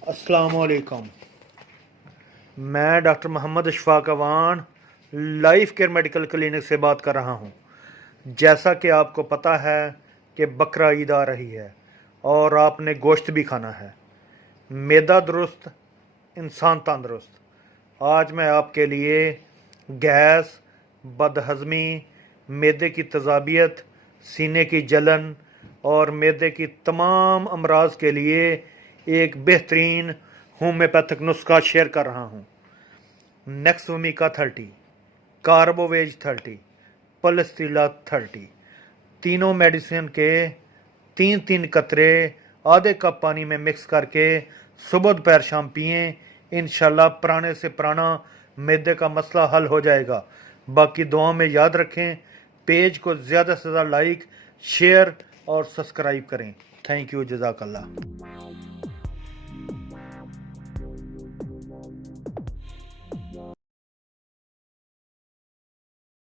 अस्सलाम वालेकुम। मैं doctor Mohammad Ashfaq Awan life care medical clinic से बात कर रहा हूँ। जैसा कि आपको पता है कि बकरा ईद आ रही है और आपने गोश्त भी खाना है। मैदा दुरुस्त, इंसान तंदुरुस्त। आज मैं आपके लिए गैस, बदहज़मी, मैदे की तज़ाबियत, सीने की जलन और मैदे की तमाम अमराज के लिए एक बेहतरीन होम्योपैथिक नुस्खा शेयर कर रहा हूँ। नेक्सविमिका 30, कार्बोवेज 30, पलस्तीला 30। तीनों मेडिसिन के 3-3 कतरे आधे कप पानी में मिक्स करके सुबह दोपहर शाम पिएँ। इंशाल्लाह पुराने से पुराना मैदे का मसला हल हो जाएगा। बाकी दुआ में याद रखें, पेज को ज़्यादा से ज़्यादा लाइक, शेयर और सब्सक्राइब करें। थैंक यू, जज़ाकल्लाह।